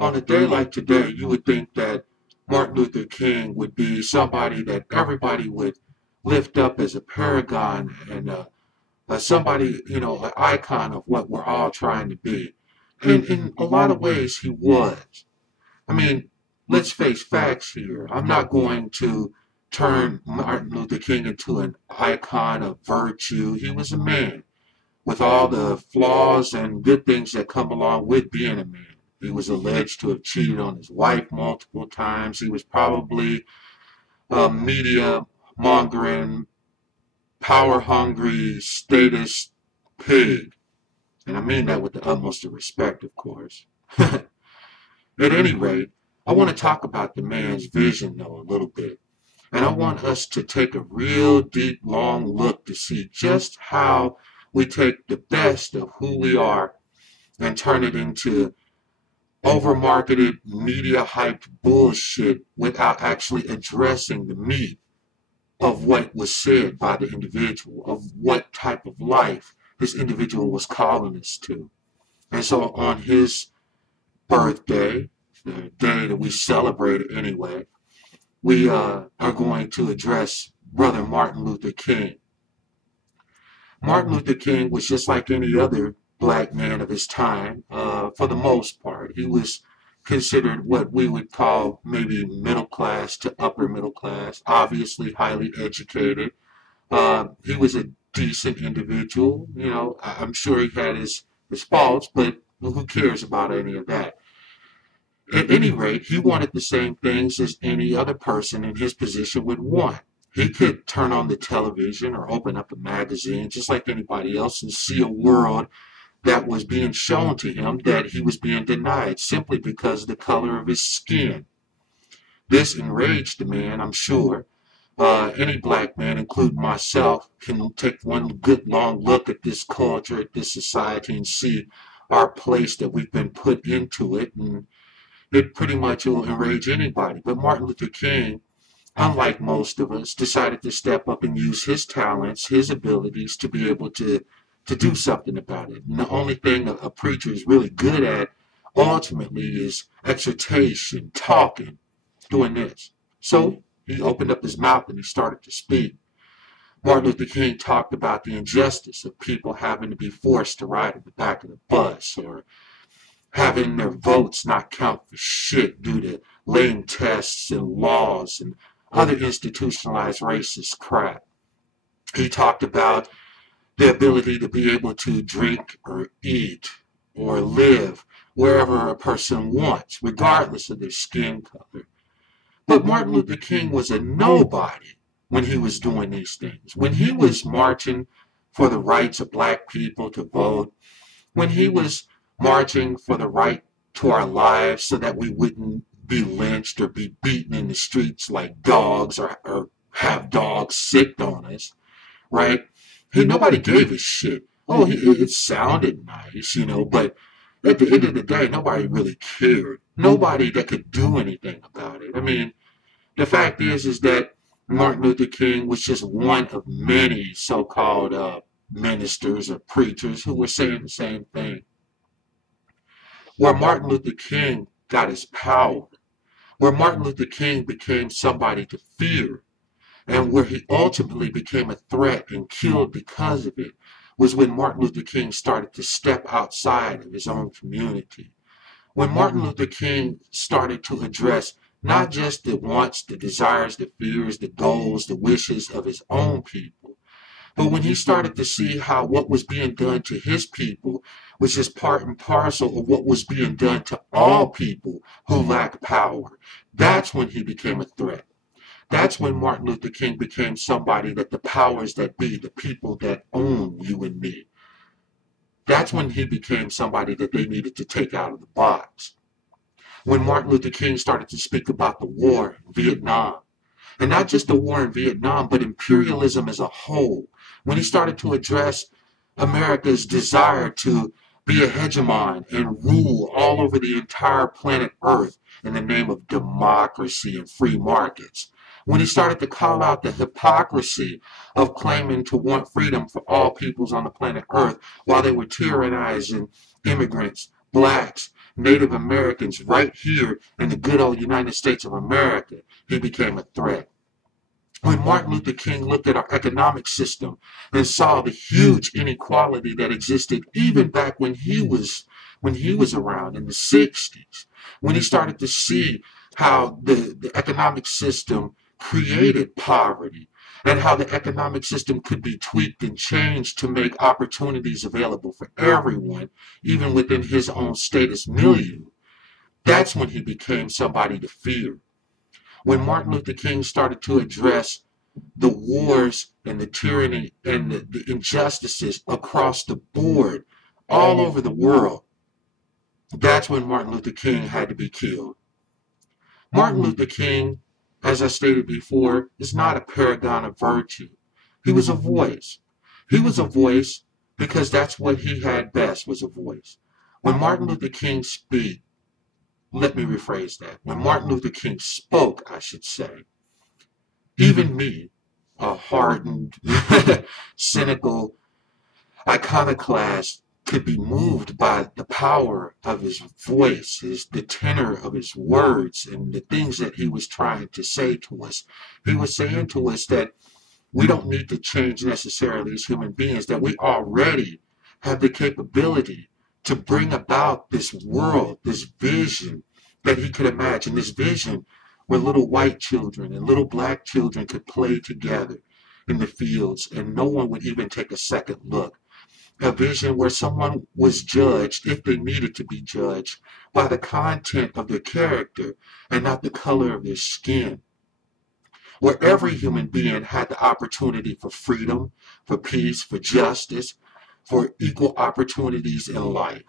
on a day like today, you would think that Martin Luther King would be somebody that everybody would lift up as a paragon and somebody, an icon of what we're all trying to be. And in a lot of ways, he was. I mean, let's face facts here. I'm not going to turn Martin Luther King into an icon of virtue. He was a man with all the flaws and good things that come along with being a man. He was alleged to have cheated on his wife multiple times. He was probably a media mongering, power hungry, status pig. And I mean that with the utmost of respect, of course. At any rate, I want to talk about the man's vision, though, a little bit. And I want us to take a real deep, long look to see just how we take the best of who we are and turn it into over-marketed, media-hyped bullshit without actually addressing the meat of what was said by the individual, of what type of life this individual was calling us to. And so on his birthday, the day that we celebrate anyway, we are going to address Brother Martin Luther King. Martin Luther King was just like any other black man of his time, for the most part. He was considered what we would call maybe middle class to upper middle class, obviously highly educated. He was a decent individual. I'm sure he had his faults, but who cares about any of that? At any rate, he wanted the same things as any other person in his position would want. He could turn on the television or open up a magazine just like anybody else and see a world that was being shown to him that he was being denied simply because of the color of his skin. This enraged the man, I'm sure. Any black man, including myself, can take one good long look at this culture, at this society, and see our place that we've been put into it, and it pretty much will enrage anybody. But Martin Luther King, unlike most of us, decided to step up and use his talents, his abilities to be able to do something about it. And the only thing a preacher is really good at ultimately is exhortation, talking, doing this. So he opened up his mouth and he started to speak. Martin Luther King talked about the injustice of people having to be forced to ride in the back of the bus, or having their votes not count for shit due to lame tests and laws and other institutionalized racist crap. He talked about the ability to be able to drink or eat or live wherever a person wants, regardless of their skin color. But Martin Luther King was a nobody when he was doing these things. When he was marching for the rights of black people to vote, when he was marching for the right to our lives so that we wouldn't be lynched or be beaten in the streets like dogs, or have dogs sicked on us, right? Nobody gave a shit. Oh, it sounded nice, but at the end of the day, nobody really cared. Nobody that could do anything about it. I mean, the fact is that Martin Luther King was just one of many so-called ministers or preachers who were saying the same thing. Where Martin Luther King got his power, where Martin Luther King became somebody to fear, and where he ultimately became a threat and killed because of it, was when Martin Luther King started to step outside of his own community. When Martin Luther King started to address not just the wants, the desires, the fears, the goals, the wishes of his own people, but when he started to see how what was being done to his people was just part and parcel of what was being done to all people who lack power, that's when he became a threat. That's when Martin Luther King became somebody that the powers that be, the people that own you and me, that's when he became somebody that they needed to take out of the box. When Martin Luther King started to speak about the war in Vietnam, and not just the war in Vietnam, but imperialism as a whole, when he started to address America's desire to be a hegemon and rule all over the entire planet Earth in the name of democracy and free markets, when he started to call out the hypocrisy of claiming to want freedom for all peoples on the planet Earth while they were tyrannizing immigrants blacks, Native Americans right here in the good old United States of America, he became a threat. When Martin Luther King looked at our economic system and saw the huge inequality that existed even back when he was around in the 60s, when he started to see how the economic system created poverty and how the economic system could be tweaked and changed to make opportunities available for everyone, even within his own status milieu, that's when he became somebody to fear. When Martin Luther King started to address the wars and the tyranny and the injustices across the board all over the world, that's when Martin Luther King had to be killed. Martin Luther King, as I stated before, is not a paragon of virtue. He was a voice. He was a voice because that's what he had best, was a voice. When Martin Luther King speak, let me rephrase that. When Martin Luther King spoke, I should say, even me, a hardened, cynical iconoclast, could be moved by the power of his voice, the tenor of his words, and the things that he was trying to say to us. He was saying to us that we don't need to change necessarily as human beings, that we already have the capability to bring about this world, this vision that he could imagine, this vision where little white children and little black children could play together in the fields and no one would even take a second look. A vision where someone was judged, if they needed to be judged, by the content of their character and not the color of their skin. Where every human being had the opportunity for freedom, for peace, for justice, for equal opportunities in life.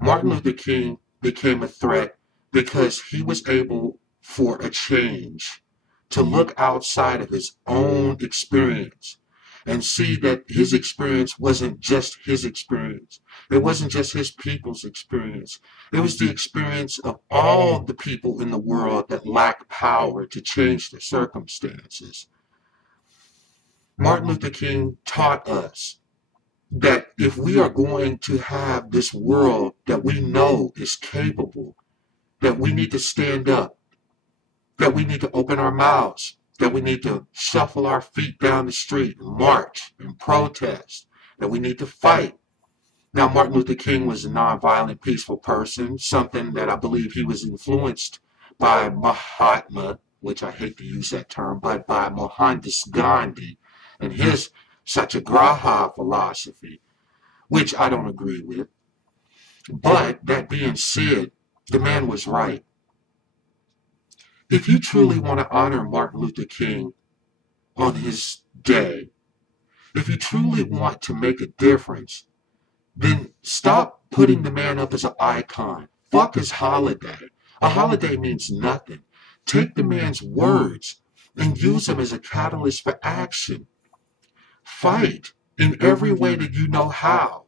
Martin Luther King became a threat because he was able for a change to look outside of his own experience and see that his experience wasn't just his experience. It wasn't just his people's experience. It was the experience of all the people in the world that lack power to change their circumstances. Martin Luther King taught us that if we are going to have this world that we know is capable, that we need to stand up, that we need to open our mouths, that we need to shuffle our feet down the street and march and protest, that we need to fight. Now, Martin Luther King was a nonviolent, peaceful person, something that I believe he was influenced by Mahatma, which I hate to use that term, but by Mohandas Gandhi and his Satyagraha philosophy, which I don't agree with. But that being said, the man was right. If you truly want to honor Martin Luther King on his day, if you truly want to make a difference, then stop putting the man up as an icon. Fuck his holiday. A holiday means nothing. Take the man's words and use them as a catalyst for action. Fight in every way that you know how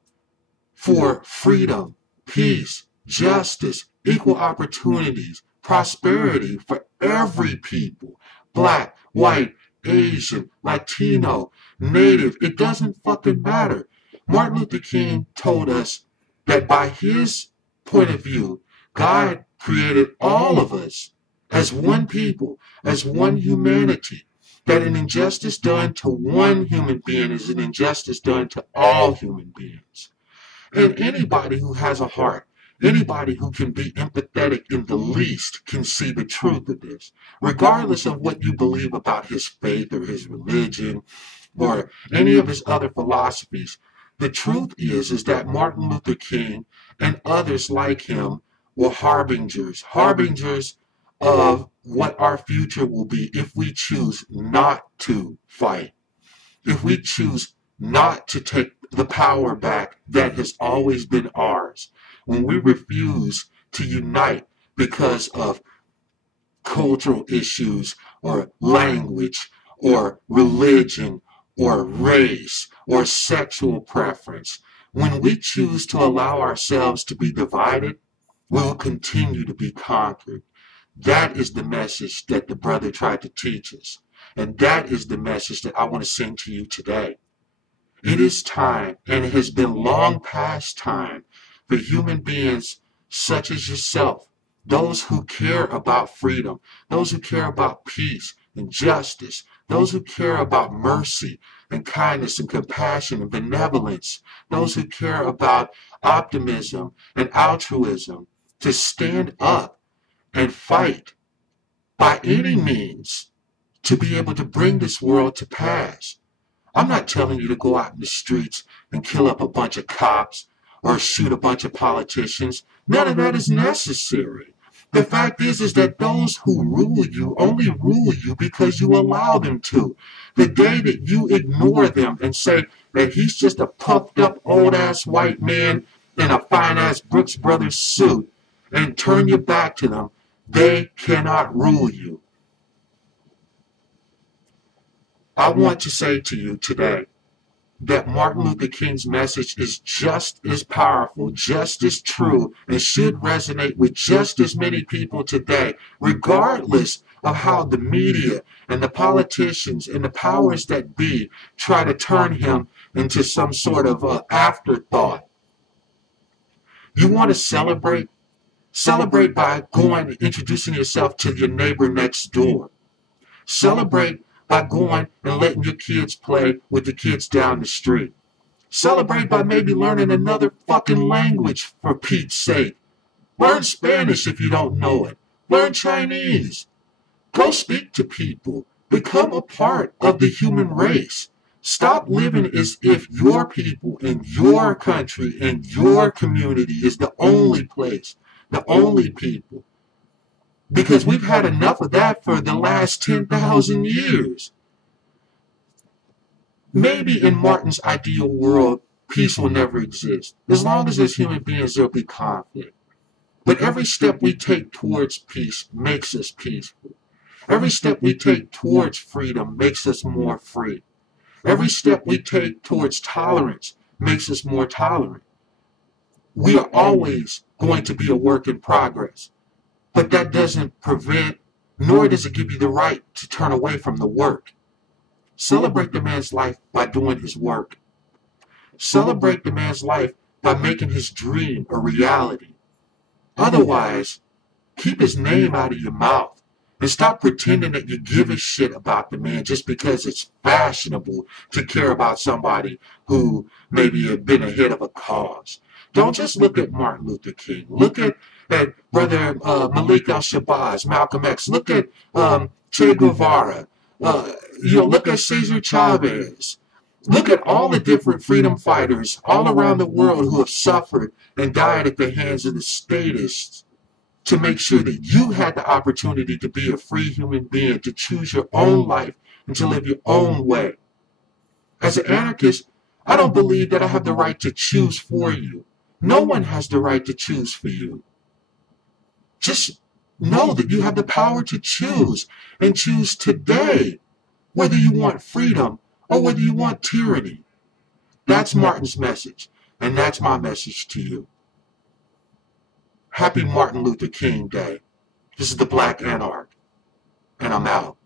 for freedom, peace, justice, equal opportunities, prosperity for every people, black, white, Asian, Latino, Native, it doesn't fucking matter. Martin Luther King told us that by his point of view, God created all of us as one people, as one humanity, that an injustice done to one human being is an injustice done to all human beings. And anybody who has a heart, anybody who can be empathetic in the least can see the truth of this, regardless of what you believe about his faith or his religion or any of his other philosophies. The truth is that Martin Luther King and others like him were harbingers of what our future will be if we choose not to fight, if we choose not to take the power back that has always been ours, when we refuse to unite because of cultural issues or language or religion or race or sexual preference, when we choose to allow ourselves to be divided, we'll continue to be conquered. That is the message that the brother tried to teach us. And that is the message that I want to send to you today. It is time, and it has been long past time, for human beings such as yourself, those who care about freedom, those who care about peace and justice, those who care about mercy and kindness and compassion and benevolence, those who care about optimism and altruism, to stand up and fight by any means to be able to bring this world to pass. I'm not telling you to go out in the streets and kill up a bunch of cops or shoot a bunch of politicians. None of that is necessary. The fact is that those who rule you only rule you because you allow them to. The day that you ignore them and say that he's just a puffed up old ass white man in a fine ass Brooks Brothers suit and turn your back to them, they cannot rule you. I want to say to you today that Martin Luther King's message is just as powerful, just as true, and should resonate with just as many people today, regardless of how the media and the politicians and the powers that be try to turn him into some sort of afterthought. You want to celebrate? Celebrate by going and introducing yourself to your neighbor next door. Celebrate by going and letting your kids play with the kids down the street. Celebrate by maybe learning another fucking language, for Pete's sake. Learn Spanish if you don't know it. Learn Chinese. Go speak to people. Become a part of the human race. Stop living as if your people in your country, in your community is the only place, the only people. Because we've had enough of that for the last 10,000 years. Maybe in Martin's ideal world, peace will never exist. As long as there's human beings, there'll be conflict. But every step we take towards peace makes us peaceful. Every step we take towards freedom makes us more free. Every step we take towards tolerance makes us more tolerant. We are always going to be a work in progress. But that doesn't prevent, nor does it give you the right to turn away from the work. Celebrate the man's life by doing his work. Celebrate the man's life by making his dream a reality. Otherwise, keep his name out of your mouth and stop pretending that you give a shit about the man just because it's fashionable to care about somebody who maybe have been ahead of a cause. Don't just look at Martin Luther King. Look at Brother Malik al-Shabazz, Malcolm X. Look at Che Guevara. Look at Cesar Chavez. Look at all the different freedom fighters all around the world who have suffered and died at the hands of the statists to make sure that you had the opportunity to be a free human being, to choose your own life and to live your own way. As an anarchist, I don't believe that I have the right to choose for you. No one has the right to choose for you. Just know that you have the power to choose, and choose today whether you want freedom or whether you want tyranny. That's Martin's message, and that's my message to you. Happy Martin Luther King Day. This is the Black Anarch, and I'm out.